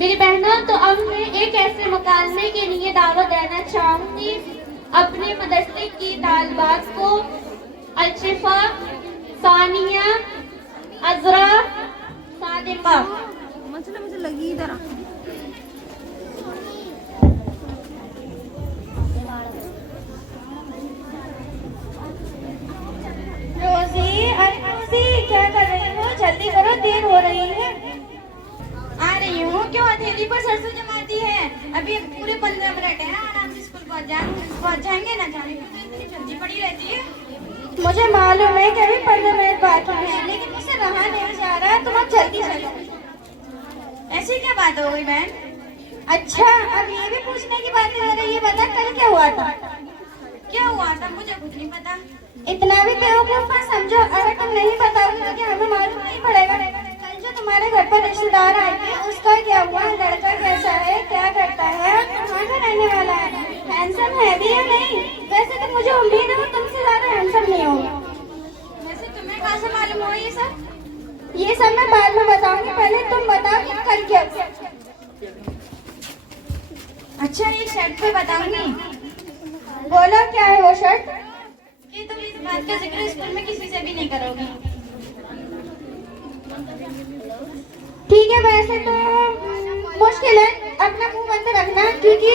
मेरी बहनों, तो अब मैं एक ऐसे मुकालमे के लिए दावत देना चाहूंगी अपने मदरसे की तालिबात को। अलशिफा, सानिया, अजरा, सादिका। मुझे लगी इधर रोजी, अरे रोजी, क्या कर रही हो? जल्दी करो, देर हो रही है। आ रही हूँ। क्यों हथेली पर सरसों जमाती है? अभी पूरे 15 मिनट है, आराम से स्कूल पहुँच जाएंगे ना। जाने की तो इतनी जल्दी पड़ी रहती है। मुझे मालूम है कि अभी 15 मिनट बाकी है, लेकिन मुझसे रहा नहीं जा रहा। तुम अब जल्दी चलो। ऐसी क्या बात हो गई बहन? अच्छा, अब ये भी पूछने की बात हो रही है। बता, कल क्या हुआ था? क्या हुआ था? मुझे कुछ नहीं पता। इतना भी बेवकूफ मत समझो। अगर तुम नहीं बताओगी तो क्या हमें मालूम नहीं पड़ेगा? कल जो तुम्हारे घर पर रिश्तेदार आए थे, उसका क्या हुआ? लड़का कैसा है, क्या करता है, कहाँ का रहने वाला है, हैंडसम है भी या नहीं? वैसे तो मुझे उम्मीद है वो तुमसे ज्यादा हैंडसम नहीं होगा। वैसे तुम्हें कहाँ से मालूम हुआ ये सब? ये सब मैं बाद में बताऊंगी, पहले तुम बताओ कि कल क्या हुआ। अच्छा, एक शर्ट पे बताऊंगी बोलो, क्या है वो शर्ट? कि तुम इस बात का जिक्र स्कूल में किसी से भी नहीं करोगी। ठीक है, वैसे तो मुश्किल है, अपना मुंह बंद रखना, क्योंकि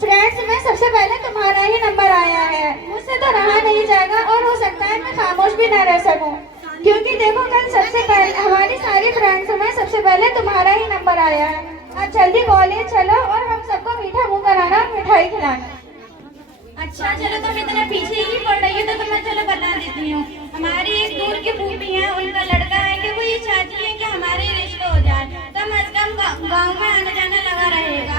फ्रेंड्स में सबसे पहले तुम्हारा ही नंबर आया है। मुझसे तो रहा नहीं जाएगा और हो सकता है मैं खामोश भी ना रह सकूं, क्योंकि देखो कल सबसे पहले हमारी सारी फ्रेंड्स में सबसे पहले तुम्हारा ही नंबर आया है। अब जल्दी कॉलेज चलो और हम सबको मीठा मुंह कराना और मिठाई खिलाना। अच्छा चलो, तुम इतना पीछे ही पड़ रही हो तो तुम्हें चलो बता देती हूँ। हमारी एक दूर की फूफी है, उनका लड़का है कि वो ये चाहती है कि हमारे रिश्ते हो जाए, कम अज कम गाँव में आना जाना लगा रहेगा,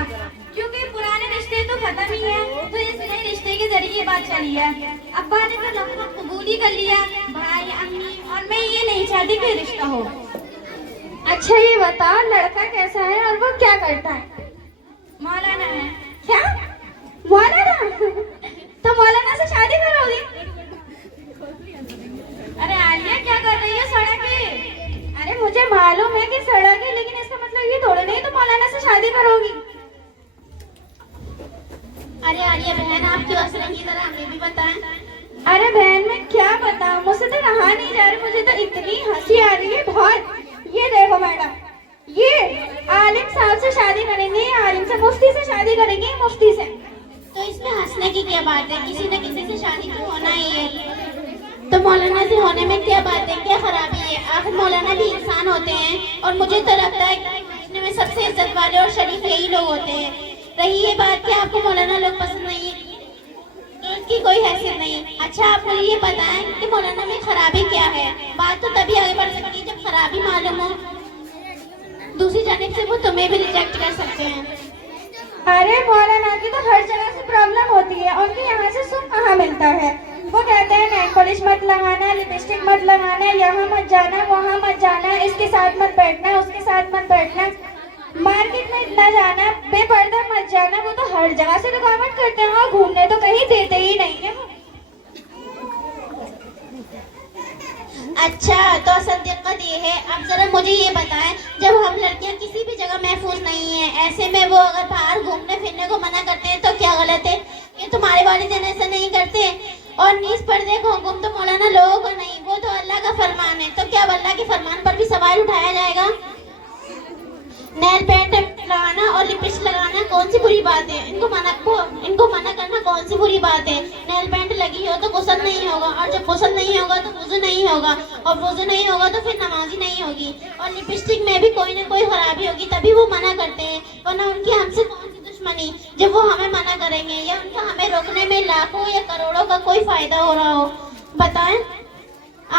क्योंकि पुराने रिश्ते तो खत्म ही है। तो इस नए रिश्ते के जरिए बात चली है। अब्बा ने तो लगभग कबूल ही कर लिया, भाई अम्मी, और मैं ये नहीं चाहती कि रिश्ता हो। अच्छा ये बता, लड़का कैसा है और वो क्या करता है? मौलाना है। क्या? मौलाना? तो मौलाना से शादी करोगी? अरे आलिया, क्या कर रही है सड़क पे? अरे मुझे मालूम है कि सड़क है, लेकिन इसका मतलब ये थोड़ा नहीं तो मौलाना से शादी करोगी। अरे आलिया बहन, आप क्यों हंस रही हैं? जरा हमें भी बताएं। अरे बहन, मैं क्या बताऊं, मुझसे तो रहा नहीं जा रहा, मुझे तो इतनी हंसी आ रही है बहुत। ये देखो मैडम, ये आलिम साहब से शादी करेंगे, आलिम से, मुफ्ती से शादी करेंगे, मुफ्ती से। तो इसमें हंसने की क्या बात है? किसी न किसी से शादी तो होना ही है। तो मौलाना से होने में क्या बात है, क्या खराबी है? आखिर मौलाना भी इंसान होते हैं, और मुझे तो लगता है कि माशरे में सबसे इज्जत वाले और शरीफ यही लोग होते हैं। रही ये बात कि आपको मौलाना लोग पसंद नहीं है, तो उसकी कोई हैसियत नहीं। अच्छा, आप मुझे ये बताएं कि मौलाना में खराबी क्या है? बात तो तभी आगे बढ़ सकती है जब खराबी मालूम हो। दूसरी जानिब से वो तुम्हें भी रिजेक्ट कर सकते हैं। अरे मौलाना की तो हर जगह से प्रॉब्लम होती है, उनके यहाँ से सुख कहाँ मिलता है? वो कहते हैं नेल पॉलिश मत लगाना, लिपस्टिक मत लगाना, यहाँ मत जाना, वहाँ मत जाना, इसके साथ मत बैठना, उसके साथ मत बैठना, मार्केट में इतना जाना, बेपर्दा मत जाना। वो तो हर जगह से रुकावट करते हैं और घूमने तो कहीं देते ही नहीं है। अच्छा, तो असल दिक्कत ये है। अब जरा मुझे ये बताएं, जब हम लड़कियां किसी भी जगह महफूज नहीं है, ऐसे में वो अगर बाहर घूमने फिरने को मना करते हैं तो क्या गलत है? ये तुम्हारे वालिदैन ऐसा नहीं करते? और नीस पर्दे को हुक्म तो मौलाना लोगों को नहीं, वो तो अल्लाह का फरमान है। तो क्या अल्लाह के फरमान पर भी सवाल उठाया जाएगा? नेल पेंट लगाना और लिपस्टिक लगाना कौन सी बुरी बात है? इनको मना करना कौन सी बुरी बात है? नेल पेंट लगी हो तो गुस्ल नहीं होगा, और जब गुस्ल नहीं होगा तो वुजू नहीं होगा, और वुजू नहीं होगा तो फिर नमाजी नहीं होगी, और लिपस्टिक में भी कोई ना कोई खराबी होगी, तभी वो मना करते हैं। वरना उनकी हमसे कौन सी दुश्मनी जब वो हमें मना करेंगे, या उनका हमें रोकने में लाखों या करोड़ों का कोई फायदा हो रहा हो? बताएं,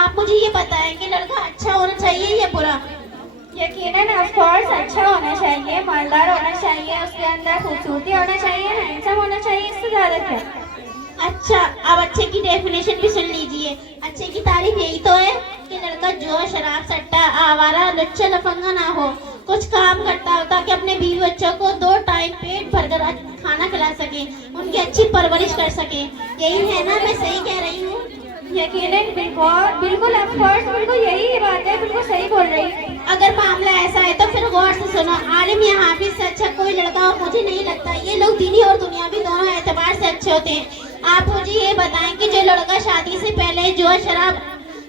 आप मुझे ये बताएं कि लड़का अच्छा होना चाहिए या बुरा? यकीनन ऑफ कोर्स अच्छा होना चाहिए, मालदार होना चाहिए, उसके अंदर खूबसूरती होना चाहिए, हैंडसम होना चाहिए, इससे ज्यादा क्या? अच्छा, अब अच्छे की डेफिनेशन भी सुन लीजिए। अच्छे की तारीफ यही तो है कि लड़का जुआ, शराब, सट्टा, आवारा, लुच्चा लफंगा ना हो, कुछ काम करता हो ताकि अपने बीवी बच्चों को 2 टाइम पेट भरकर खाना खिला सके, उनकी अच्छी परवरिश कर सके। यही है ना? मैं सही कह रही हूँ? यकीनन बिल्कुल ऑफ कोर्स, बिल्कुल यही बात है, बिल्कुल सही बोल रही है। अगर मामला ऐसा है तो फिर गौर से सुनो। आलिम या हाफिज से अच्छा कोई लड़का मुझे नहीं लगता। ये लोग दीनी और दुनियावी दोनों एतबार से अच्छे होते हैं। आप मुझे ये बताएं कि जो लड़का शादी से पहले जो शराब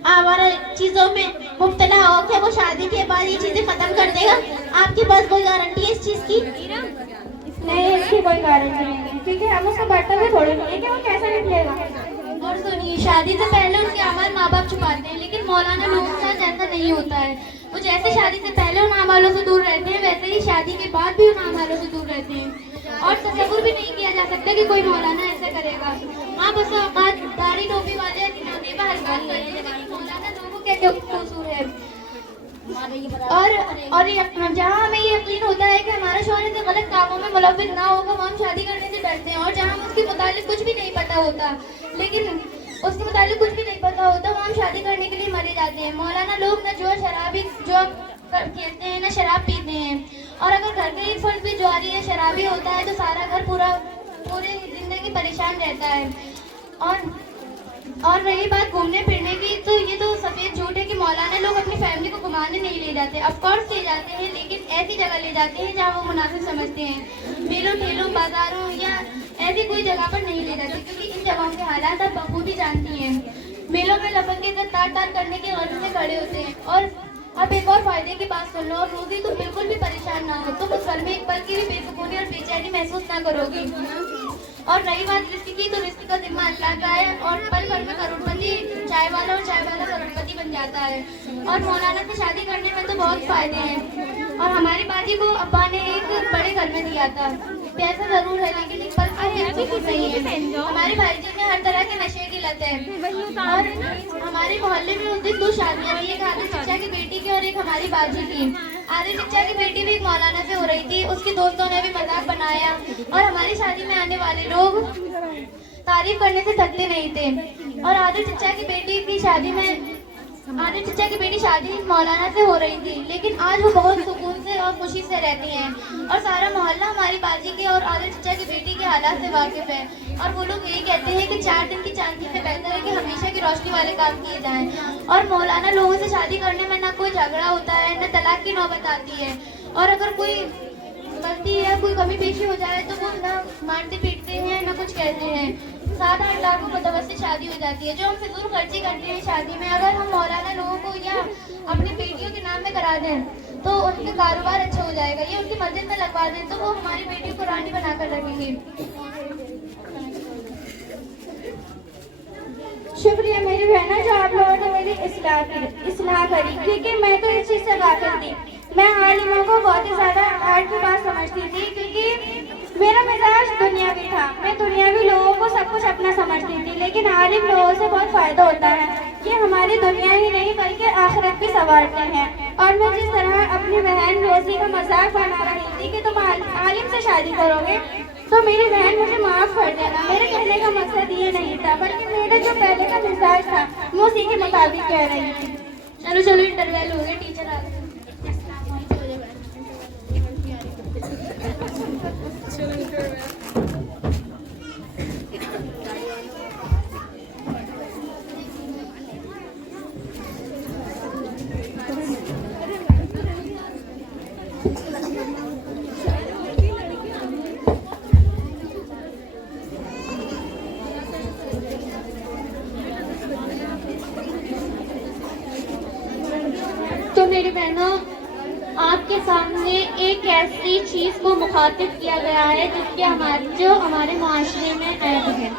आवारा चीजों में मुब्तला हो, क्या वो शादी के बाद ये चीजें खत्म कर देगा? आपके पास कोई गारंटी है इस चीज की? नहीं, इसकी कोई गारंटी नहीं है, क्योंकि हम उसको बढ़ता हुए थोड़ी नहीं है कि वो कैसा निकलेगा। और सुनिए, शादी से पहले उनके अमल माँ बाप छुपाते हैं, लेकिन मौलाना लोगों के साथ ऐसा नहीं होता है। वो जैसे शादी से पहले उन अमालों से दूर रहते हैं, वैसे ही शादी के बाद भी उन अमालों से दूर रहते हैं। और तसव्वुर भी नहीं किया जा सकता कि कोई मौलाना ऐसा करेगा। हाँ, बस औकात दाढ़ी टोपी वाले खिलौने पर हरकत करते हैं, लेकिन मौलाना लोगों का क्या कसूर है? और जहाँ हमें ये यकीन होता है कि हमारा शौहर ऐसे गलत कामों में मुलव्विस ना होगा, वो हम शादी करने से डरते हैं। और जहाँ हमें उसके मुतालिक कुछ भी नहीं पता होता, लेकिन उसके मुतालिक कुछ भी नहीं पता होता, वो हम शादी करने के लिए मरे जाते हैं। मौलाना लोग ना जो शराबी जो खेलते हैं ना शराब पीते हैं। और अगर घर का एक फर्द भी जुआरी या शराबी होता है तो सारा घर पूरे जिंदगी परेशान रहता है। और रही बात घूमने फिरने की, तो ये तो सफेद झूठ है कि मौलाना लोग अपनी फैमिली को घुमाने नहीं ले जाते। ऑफकोर्स ले जाते हैं, लेकिन ऐसी जगह ले जाते हैं जहाँ वो मुनासिब समझते हैं। मेलों ठेलों बाजारों या ऐसी कोई जगह पर नहीं ले जाते, क्योंकि इन जगहों के हालात आप बखूबी जानती हैं। मेलों में लपक के तार तार करने के गर्ज से खड़े होते हैं। और अब एक और फायदे की बात सुन लो, और रोजी तो बिल्कुल भी परेशान ना हो, तुम उस घर में एक पल की भी बेसुकूनी और बेचैनी महसूस ना करोगी। और रही बात रिस्क की, तो रिस्क का जिम्मा अल्लाह का है। और पल भर में करोड़पति चाय वाला और चाय वाला करोड़पति बन जाता है। और मौलाना से शादी करने में तो बहुत फायदे हैं। और हमारी बाजी को अब्बा ने एक बड़े घर में दिया था। पैसा जरूर है, लेकिन एक पल की सुकून नहीं है। हमारे भाईजी में हर तरह के नशे की लत है। और हमारे मोहल्ले में उस दिन 2 शादियां हुई, एक आदिल चचा की बेटी की और एक हमारी बाजी की। आदिल चचा की बेटी भी एक मौलाना से हो रही थी, उसके दोस्तों ने भी मजाक बनाया। और हमारी शादी में आने वाले लोग तारीफ करने से थकते नहीं थे। और आदिल चचा की बेटी की शादी मौलाना से हो रही थी, लेकिन आज वो बहुत सुकून से और खुशी से रहती हैं। और सारा मोहल्ला हमारी बाजी के और आदिल चचा की बेटी के हालात से वाकिफ है। और वो लोग यही कहते हैं कि 4 दिन की चांदी से बेहतर है कि हमेशा की रोशनी वाले काम किए जाएं। और मौलाना लोगों से शादी करने में ना कोई झगड़ा होता है, ना तलाक की नौबत आती है। और अगर कोई गलती या कोई कमी पेशी हो जाए तो वो ना मारते पीटते हैं, ना कुछ कहते हैं। 7-8 लाख को मुतवस्सित शादी हो जाती है, जो हम फिजूल खर्ची करते हैं शादी में। अगर हम मौलाना लोगों को या अपनी बेटियों के नाम में करा दें तो उनके कारोबार अच्छा हो जाएगा। ये उनकी मस्जिद में लगवा दें तो वो हमारी बेटियों को रानी बनाकर रखेंगे। शुक्रिया मेरी बहना, जो आप लोगों ने मेरी इस्लाह करी, क्योंकि मैं तो इस चीज़ से वाकिफ थी। मैं आलिमों को बहुत ही ज़्यादा आर्ट की बात समझती थी, क्योंकि मेरा मिजाज दुनियावी था। मैं दुनियावी लोगों को सब कुछ अपना समझती थी, लेकिन आलिम लोगों से बहुत फ़ायदा होता है कि हमारी दुनिया ही नहीं बल्कि आखिरत भी संवारते हैं। और मैं जिस तरह अपनी बहन रोजी का मजाक बना रही थी कि तुम आलिम से शादी करोगे, तो मेरी बहन मुझे माफ़ कर देना। मेरे कहने का मकसद ये नहीं था, बल्कि मेरा जो पहले का मिजाज था मैं उसी के मुताबिक कह रही थी। चलो इंटरवल हो गया, टीचर आ गए। तो मेरी बहनों, आपके सामने एक ऐसी चीज को मुखातिब किया गया है जो हमारे मुआशरे में ऐब है।